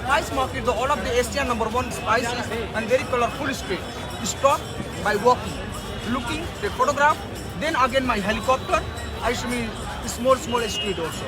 spice market, the all of the Asian #1 spices and very colorful street. Stop by walking, looking, take photograph. Then again my helicopter. I show me small street also.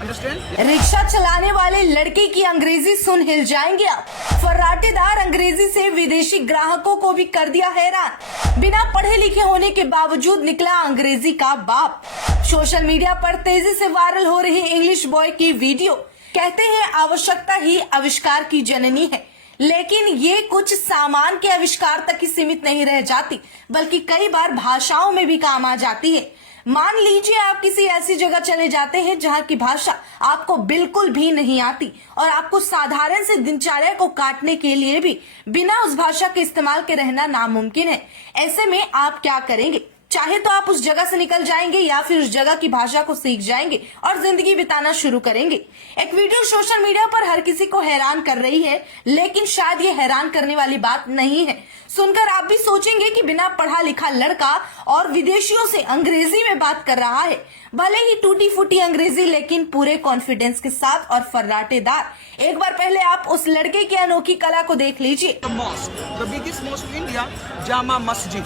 Understand? Rickshaw चलाने वाले लड़के की अंग्रेजी सुन हिल जाएंगे आप। फर्राटेदार अंग्रेजी से विदेशी ग्राहकों को भी कर दिया हैरान। बिना पढ़े लिखे होने के बावजूद निकला अंग्रेजी का बाप। सोशल मीडिया पर तेजी से वायरल हो रही इंग्लिश बॉय की वीडियो। कहते हैं आवश्यकता ही आविष्कार की जननी है, लेकिन ये कुछ सामान के आविष्कार तक ही सीमित नहीं रह जाती, बल्कि कई बार भाषाओं में भी काम आ जाती है। मान लीजिए आप किसी ऐसी जगह चले जाते हैं जहाँ की भाषा आपको बिल्कुल भी नहीं आती और आपको साधारण से दिनचर्या को काटने के लिए भी बिना उस भाषा के इस्तेमाल के रहना नामुमकिन है। ऐसे में आप क्या करेंगे? चाहे तो आप उस जगह से निकल जाएंगे या फिर उस जगह की भाषा को सीख जाएंगे और जिंदगी बिताना शुरू करेंगे। एक वीडियो सोशल मीडिया पर हर किसी को हैरान कर रही है, लेकिन शायद ये हैरान करने वाली बात नहीं है। सुनकर आप भी सोचेंगे कि बिना पढ़ा लिखा लड़का और विदेशियों से अंग्रेजी में बात कर रहा है। भले ही टूटी फूटी अंग्रेजी, लेकिन पूरे कॉन्फिडेंस के साथ और फर्राटेदार। एक बार पहले आप उस लड़के की अनोखी कला को देख लीजिए। The biggest mosque in India, Jama Masjid,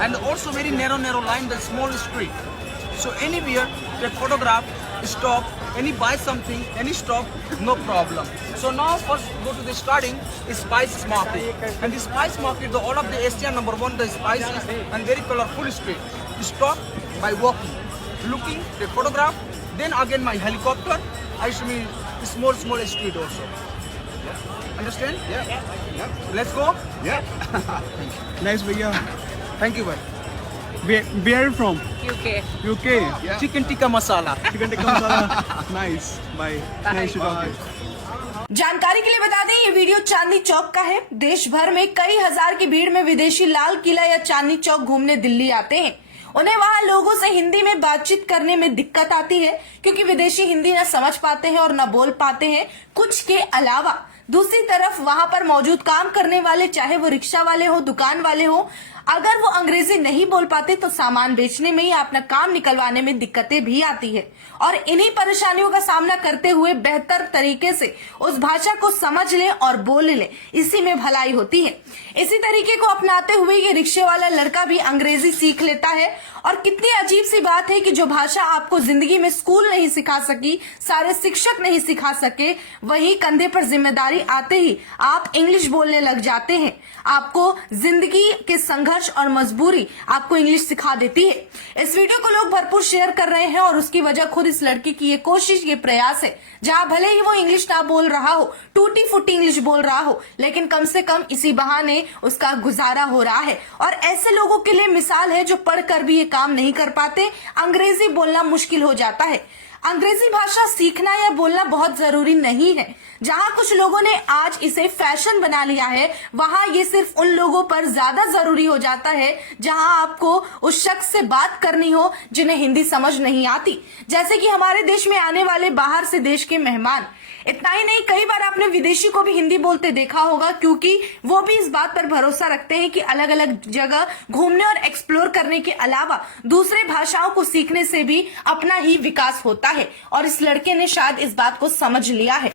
and also very narrow line, the small street. So anywhere, take photograph, stop, any buy something, any stop, no problem. So now first go to the starting is spice market, and the spice market, the all of the Asian #1 the spices and very colorful street. Stop by walking, looking, take photograph. Then again my helicopter. I show me small street also. Understand? Yeah. Let's go. Yeah. Nice, भैया. Thank you, bhai. Where are you from? UK. UK. Yeah. Chicken tikka masala. Chicken tikka masala. Nice. Bye. Nice to talk to you. जानकारी के लिए बता दें, ये video Chandni Chowk का है। देश भर में कई हजार की भीड़ में विदेशी लाल किला या चांदनी चौक घूमने दिल्ली आते हैं। उन्हें वहाँ लोगों से हिंदी में बातचीत करने में दिक्कत आती है, क्योंकि विदेशी हिंदी न समझ पाते हैं और न बोल पाते हैं कुछ के अलावा। दूसरी तरफ वहाँ पर मौजूद काम करने वाले, चाहे वो रिक्शा वाले हो, दुकान वाले हो, अगर वो अंग्रेजी नहीं बोल पाते तो सामान बेचने में या अपना काम निकलवाने में दिक्कतें भी आती है। और इन्हीं परेशानियों का सामना करते हुए बेहतर तरीके से उस भाषा को समझ ले और बोल ले, इसी में भलाई होती है। इसी तरीके को अपनाते हुए ये रिक्शे वाला लड़का भी अंग्रेजी सीख लेता है। और कितनी अजीब सी बात है कि जो भाषा आपको जिंदगी में स्कूल नहीं सिखा सकी, सारे शिक्षक नहीं सिखा सके, वही कंधे पर जिम्मेदारी आते ही आप इंग्लिश बोलने लग जाते हैं। आपको जिंदगी के संघर्ष और मजबूरी आपको इंग्लिश सिखा देती है। इस वीडियो को लोग भरपूर शेयर कर रहे हैं और उसकी वजह खुद इस लड़की की ये कोशिश, ये प्रयास है। जहाँ भले ही वो इंग्लिश ना बोल रहा हो, टूटी फूटी इंग्लिश बोल रहा हो, लेकिन कम से कम इसी बहाने उसका गुजारा हो रहा है। और ऐसे लोगों के लिए मिसाल है जो पढ़कर भी ये काम नहीं कर पाते, अंग्रेजी बोलना मुश्किल हो जाता है। अंग्रेजी भाषा सीखना या बोलना बहुत जरूरी नहीं है। जहाँ कुछ लोगों ने आज इसे फैशन बना लिया है, वहाँ ये सिर्फ उन लोगों पर ज्यादा जरूरी हो जाता है जहाँ आपको उस शख्स से बात करनी हो जिन्हें हिंदी समझ नहीं आती। जैसे कि हमारे देश में आने वाले बाहर से देश के मेहमान। इतना ही नहीं, कई बार आपने विदेशी को भी हिंदी बोलते देखा होगा, क्योंकि वो भी इस बात पर भरोसा रखते हैं कि अलग अलग जगह घूमने और एक्सप्लोर करने के अलावा दूसरे भाषाओं को सीखने से भी अपना ही विकास होता है। और इस लड़के ने शायद इस बात को समझ लिया है।